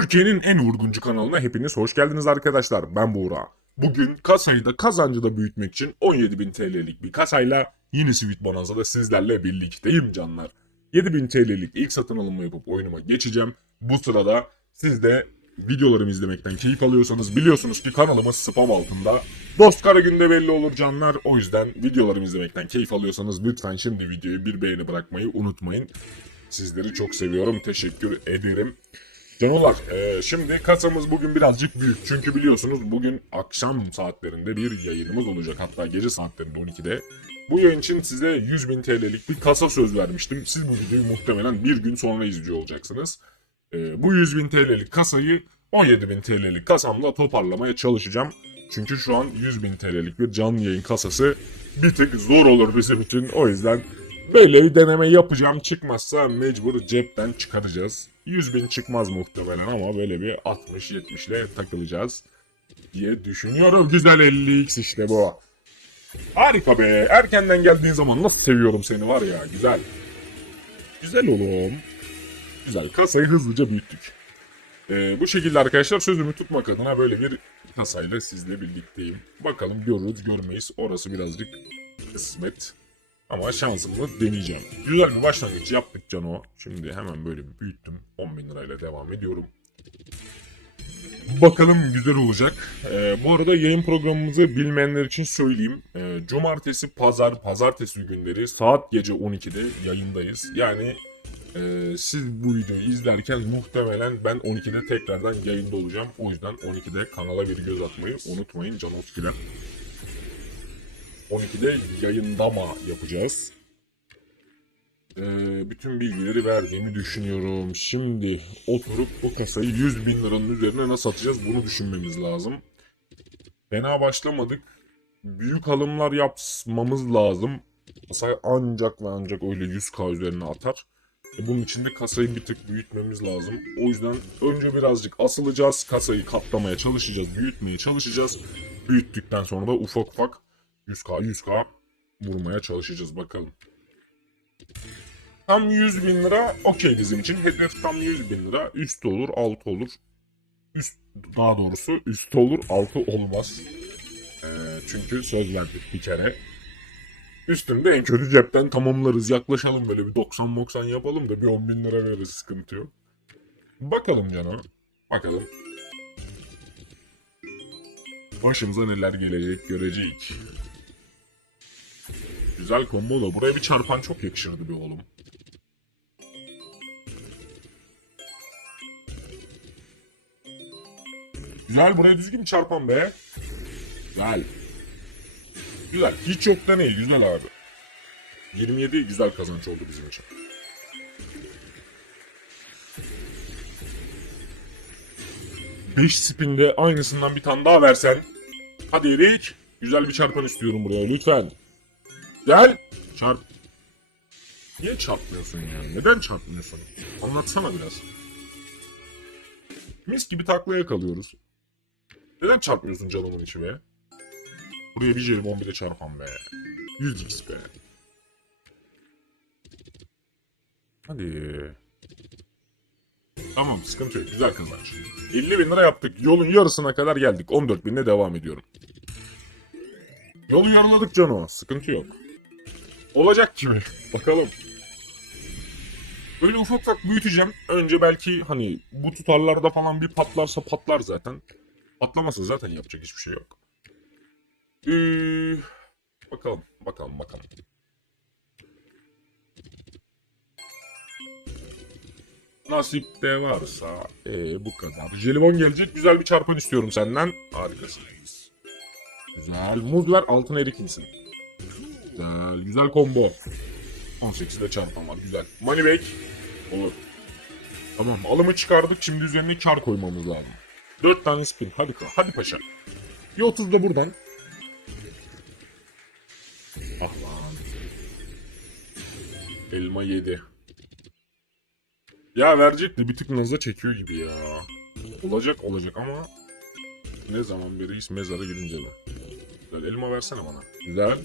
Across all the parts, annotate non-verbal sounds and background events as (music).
Türkiye'nin en vurguncu kanalına hepiniz hoş geldiniz arkadaşlar. Ben Buğra. Bugün kasayı da kazancı da büyütmek için 17.000 TL'lik bir kasayla yeni Sweet Bonanza'da sizlerle birlikteyim canlar. 7000 TL'lik ilk satın alımı yapıp oyunuma geçeceğim. Bu sırada siz de videolarımı izlemekten keyif alıyorsanız biliyorsunuz ki kanalımız spam altında. Dost kara günde belli olur canlar. O yüzden videolarımı izlemekten keyif alıyorsanız lütfen şimdi videoyu bir beğeni bırakmayı unutmayın. Sizleri çok seviyorum. Teşekkür ederim. Canolar, e, şimdi kasamız bugün birazcık büyük. Çünkü biliyorsunuz bugün akşam saatlerinde bir yayınımız olacak. Hatta gece saatlerinde 12'de. Bu yayın için size 100.000 TL'lik bir kasa söz vermiştim. Siz bu videoyu muhtemelen bir gün sonra izliyor olacaksınız. E, bu 100.000 TL'lik kasayı 17.000 TL'lik kasamla toparlamaya çalışacağım. Çünkü şu an 100.000 TL'lik bir canlı yayın kasası bir tık zor olur bizim için. O yüzden Böyle bir deneme yapacağım. Çıkmazsa mecbur cepten çıkaracağız. 100 bin çıkmaz muhtemelen ama böyle bir 60-70 ile takılacağız diye düşünüyorum. Güzel 50x işte bu. Harika be. Erkenden geldiğin zaman nasıl seviyorum seni var ya. Güzel. Güzel oğlum. Güzel. Kasayı hızlıca büyüttük. Ee, bu şekilde arkadaşlar sözümü tutmak adına böyle bir kasayla sizle birlikteyim. Bakalım görürüz görmeyiz. Orası birazcık kısmet. Ama şansımı deneyeceğim. Güzel bir başlangıç yaptık Cano. Şimdi hemen böyle büyüttüm. 10 bin lirayla devam ediyorum. Bakalım güzel olacak. Ee, bu arada yayın programımızı bilmeyenler için söyleyeyim. Ee, cumartesi, pazar, pazartesi günleri saat gece 12'de yayındayız. Yani e, siz bu videoyu izlerken muhtemelen ben 12'de tekrardan yayında olacağım. O yüzden 12'de kanala bir göz atmayı unutmayın Canoskiler. 12'de yayındama yapacağız. Ee, bütün bilgileri verdiğimi düşünüyorum. Şimdi oturup bu kasayı 100 bin liranın üzerine nasıl atacağız bunu düşünmemiz lazım. Fena başlamadık. Büyük alımlar yapmamız lazım. Kasayı ancak ve ancak öyle 100k üzerine atar. E, bunun için de kasayı bir tık büyütmemiz lazım. O yüzden önce birazcık asılacağız. Kasayı katlamaya çalışacağız, büyütmeye çalışacağız. Büyüttükten sonra da ufak ufak 100k 100k vurmaya çalışacağız bakalım. Tam 100 bin lira okey bizim için. Hedef tam 100 bin lira. Üst olur, alt olur. Üst, daha doğrusu üst olur, altı olmaz. Ee, çünkü söz verdik bir kere. Üstünde en kötü cepten tamamlarız. Yaklaşalım böyle bir 90-90 yapalım da bir 10 bin lira veririz sıkıntı yok. Bakalım canım. Bakalım. Başımıza neler gelecek görecek. Güzel combo da buraya bir çarpan çok yakışırdı bir oğlum. Güzel buraya düzgün bir çarpan be. Güzel. Güzel. Hiç yoktan iyi. Güzel abi. 27 güzel kazanç oldu bizim için. Beş spinde aynısından bir tane daha versen. Hadi Erik. Güzel bir çarpan istiyorum buraya lütfen. Gel. Çarp. Niye çarpmıyorsun yani? Neden çarpmıyorsun? Anlatsana biraz. Mis gibi taklaya kalıyoruz. Neden çarpmıyorsun canımın içi be? Buraya bir bir de çarpan be. 100x be. Hadi. Tamam sıkıntı yok. Güzel kazanç. 50 bin lira yaptık. Yolun yarısına kadar geldik. 14 binle devam ediyorum. Yolu yarıladık Cano. Sıkıntı yok. Olacak gibi. Bakalım. Böyle ufak ufak büyüteceğim. Önce belki hani bu tutarlarda falan bir patlarsa patlar zaten. Patlamasa zaten yapacak hiçbir şey yok. Ee, bakalım, bakalım, bakalım. Nasipte varsa ee, bu kadar. Jelibon gelecek. Güzel bir çarpan istiyorum senden. Harikasın. Güzel. Muz ver altın erik insin. Güzel. Güzel combo. 18'de çarpan var. Güzel. Money back. Olur. Tamam. Alımı çıkardık. Şimdi üzerine kar koymamız lazım. 4 tane spin. Hadi hadi paşa. Bir 30 da buradan. Ah lan. Elma yedi. Ya verecek de bir tık naza çekiyor gibi ya. Olacak olacak ama ne zaman reis mezara girince mi? Güzel elma versene bana. Güzel.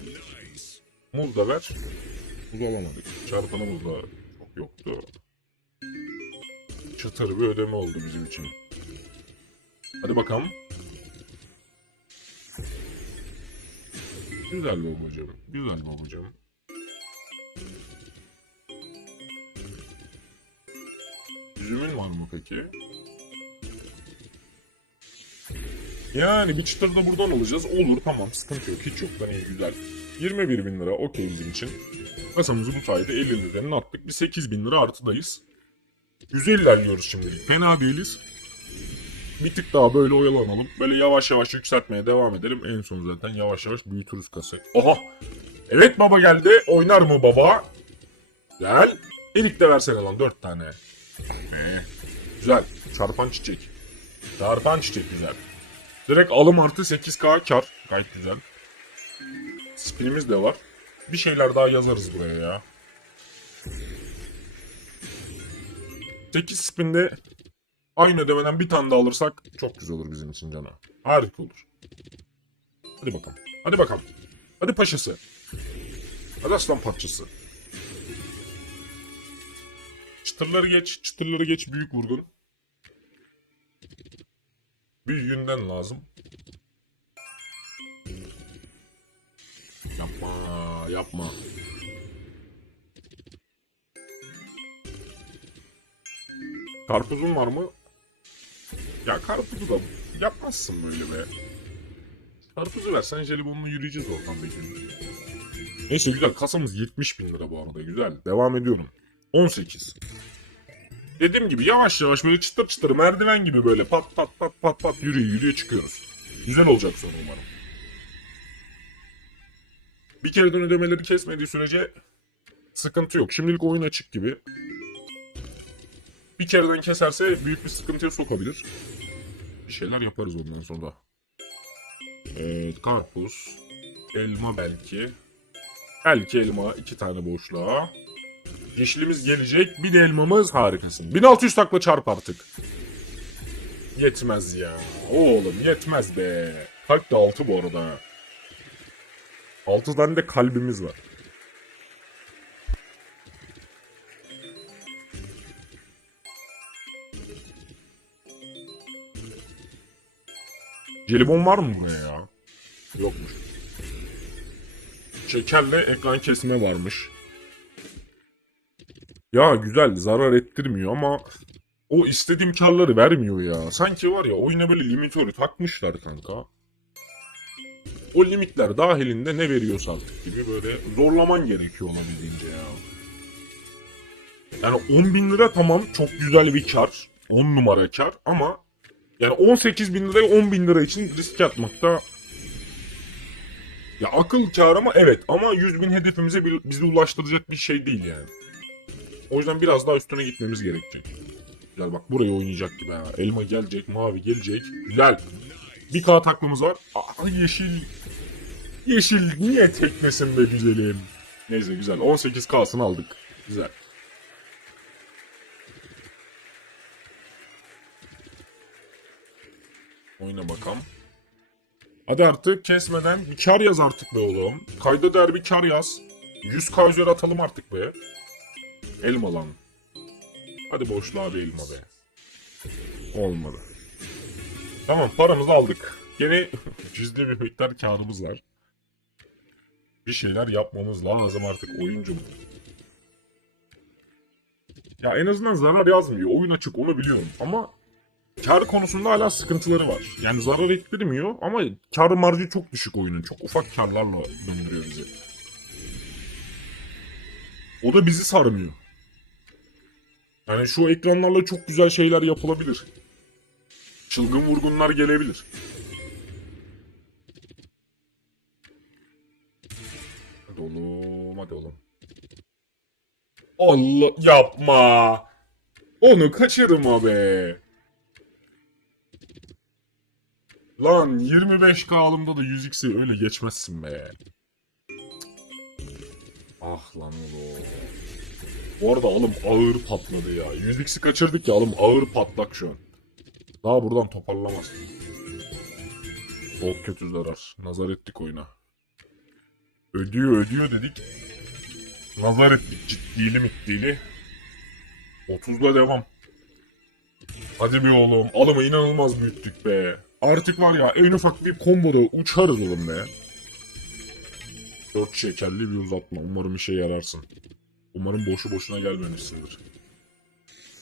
Muz da ver. Muz alamadık. Çarpanımız da çok yoktu. çıtır bir ödeme oldu bizim için. Hadi bakalım. Güzel babacığım. Güzel babacığım. Üzümün var mı peki? Yani bir çıtır da buradan alacağız. Olur tamam sıkıntı yok. Hiç yoktan iyi güzel. 21 bin lira okey bizim için. Kasamızı bu sayede 50 liranın attık. Bir 8 bin lira artıdayız. Güzel ilerliyoruz şimdilik. Fena değiliz. Bir tık daha böyle oyalanalım. Böyle yavaş yavaş yükseltmeye devam edelim. En son zaten yavaş yavaş büyütürüz kasayı. Oha! Evet baba geldi. Oynar mı baba? Gel. İlk de versene lan 4 tane. Ee, güzel. Çarpan çiçek. Çarpan çiçek güzel. Direkt alım artı 8k kar. Gayet güzel. Spinimiz de var. Bir şeyler daha yazarız buraya ya. 8 spinde aynı ödemeden bir tane daha alırsak çok güzel olur bizim için cana. Harika olur. Hadi bakalım. Hadi bakalım. Hadi paşası. Hadi aslan parçası. Çıtırları geç. Çıtırları geç. Büyük vurgun. Büyüğünden lazım. Yapma. Karpuzun var mı? Ya karpuzu da yapmazsın böyle be. Karpuzu versen jelibonla yürüyeceğiz oradan bir gün. Neyse güzel kasamız 70 bin lira bu arada güzel. Devam ediyorum. 18. Dediğim gibi yavaş yavaş böyle çıtır çıtır merdiven gibi böyle pat pat pat pat pat yürüye yürüye çıkıyoruz. Güzel olacak sonra umarım. Bir kereden ödemeleri kesmediği sürece sıkıntı yok. Şimdilik oyun açık gibi. Bir kereden keserse büyük bir sıkıntıya sokabilir. Bir şeyler yaparız ondan sonra. Evet karpuz. Elma belki. Belki elma iki tane boşluğa. Yeşilimiz gelecek. Bir de elmamız harikasın. 1600 takla çarp artık. Yetmez ya. Oğlum yetmez be. Kalp de 6 bu arada. 6 tane de kalbimiz var. Jelibon var mı buraya ya? Yokmuş. Şekerle ekran kesme varmış. Ya güzel zarar ettirmiyor ama o istediğim karları vermiyor ya. Sanki var ya oyuna böyle limitörü takmışlar kanka. O limitler dahilinde ne veriyorsa gibi böyle zorlaman gerekiyor olabildiğince ya. Yani 10 bin lira tamam çok güzel bir kar. 10 numara kar ama yani 18 bin liraya 10 bin lira için risk atmakta ya akıl kâr ama evet ama 100 bin hedefimize bir- bizi ulaştıracak bir şey değil yani. O yüzden biraz daha üstüne gitmemiz gerekecek. Güzel bak burayı oynayacak gibi ha. Elma gelecek, mavi gelecek. Güzel. Bir K taklımız var. Aa, yeşil. Yeşil niye tekmesin be güzelim. Neyse güzel. 18K'sını aldık. Güzel. Oyna bakalım. Hadi artık kesmeden bir kar yaz artık be oğlum. Kayda değer bir kar yaz. 100k üzeri atalım artık be. Elma lan. Hadi boşluğa bir elma be. Olmadı. Tamam paramızı aldık. Gene cüzde bir miktar karımız var. Bir şeyler yapmamız lazım artık oyuncu. Ya en azından zarar yazmıyor. Oyun açık onu biliyorum ama kar konusunda hala sıkıntıları var. Yani zarar ettirmiyor ama kar marjı çok düşük oyunun. Çok ufak karlarla döndürüyor bizi. O da bizi sarmıyor. Yani şu ekranlarla çok güzel şeyler yapılabilir. Çılgın vurgunlar gelebilir. Hadi oğlum, hadi oğlum. Allah yapma. Onu kaçırma be. Lan 25k alımda da 100x'i öyle geçmezsin be. Ah lan oğlum. Bu arada alım ağır patladı ya. 100x'i kaçırdık ya alım ağır patlak şu an. Daha buradan toparlamaz. Çok kötü zarar. Nazar ettik oyuna. Ödüyor ödüyor dedik. Nazar ettik ciddili middili. 30'la devam. Hadi bir oğlum. Alımı inanılmaz büyüttük be. Artık var ya en ufak bir komboda uçarız oğlum be. Dört şekerli bir uzatma. Umarım işe yararsın. Umarım boşu boşuna gelmemişsindir.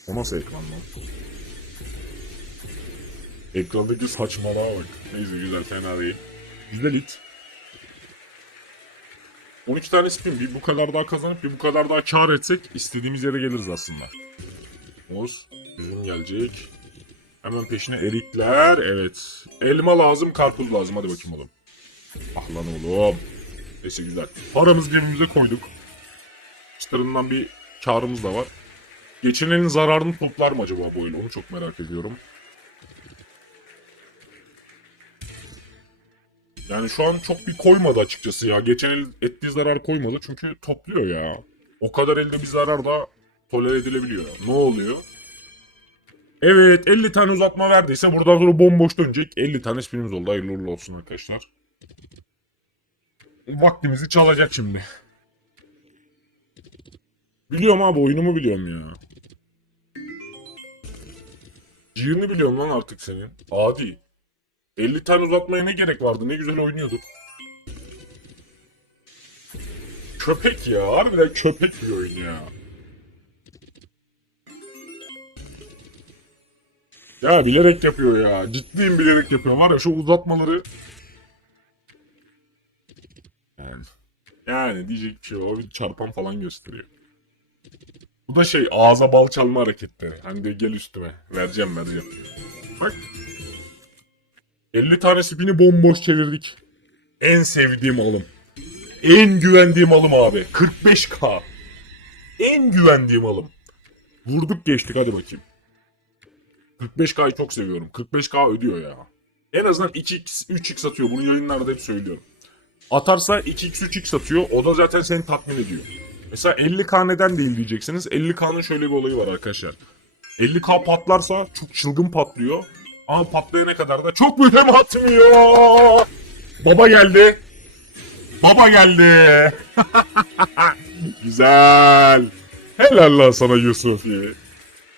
O nasıl ekran lan? Ekrandaki saçmalığa bak. Neyse güzel fena değil. Güzel it. 12 tane spin bir bu kadar daha kazanıp bir bu kadar daha kar etsek istediğimiz yere geliriz aslında. Muz, üzüm gelecek. Hemen peşine erikler. Evet. Elma lazım, karpuz lazım. Hadi bakayım oğlum. Ah lan oğlum. Neyse güzel. Paramızı cebimize koyduk. Çıtırından bir karımız da var. Geçen elin zararını toplar mı acaba bu oyun? Onu çok merak ediyorum. Yani şu an çok bir koymadı açıkçası ya. Geçen el ettiği zarar koymadı çünkü topluyor ya. O kadar elde bir zarar da tolere edilebiliyor. Ne oluyor? Evet 50 tane uzatma verdiyse buradan sonra bomboş dönecek. 50 tane spinimiz oldu. Hayırlı uğurlu olsun arkadaşlar. Vaktimizi çalacak şimdi. Biliyorum abi oyunumu biliyorum ya. Ciğerini biliyorum lan artık senin. Adi. 50 tane uzatmaya ne gerek vardı? Ne güzel oynuyorduk. Köpek ya. Harbiden köpek bir oyun ya. Ya bilerek yapıyor ya. Ciddiyim bilerek yapıyor. Var ya şu uzatmaları. Yani. Diyecek bir şey. O bir çarpan falan gösteriyor. Bu da şey ağza bal çalma hareketleri. Hani de gel üstüme. Vereceğim vereceğim. Bak 50 tane spini bomboş çevirdik. En sevdiğim alım. En güvendiğim alım abi. 45k. En güvendiğim alım. Vurduk geçtik hadi bakayım. 45k'yı çok seviyorum. 45k ödüyor ya. En azından 2x, 3x atıyor. Bunu yayınlarda hep söylüyorum. Atarsa 2x, 3x atıyor. O da zaten seni tatmin ediyor. Mesela 50k neden değil diyeceksiniz. 50k'nın şöyle bir olayı var arkadaşlar. 50k patlarsa çok çılgın patlıyor. Ama patlayana kadar da çok mühem atmıyor. Baba geldi. Baba geldi. (laughs) Güzel. Helal lan sana Yusufi.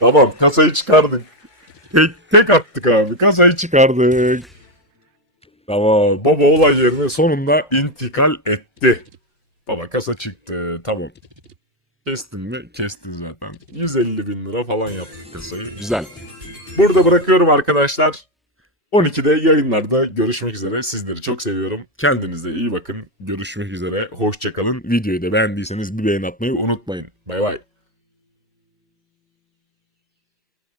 Tamam kasayı çıkardık. Tek, tek attık abi. Kasayı çıkardık. Tamam. Baba olay yerine sonunda intikal etti. Baba kasa çıktı. Tamam. Kestin mi? Kestin zaten. 150 bin lira falan yaptık kasayı. Güzel. Burada bırakıyorum arkadaşlar. 12'de yayınlarda görüşmek üzere. Sizleri çok seviyorum. Kendinize iyi bakın. Görüşmek üzere. Hoşçakalın. Videoyu da beğendiyseniz bir beğen atmayı unutmayın. Bay bay.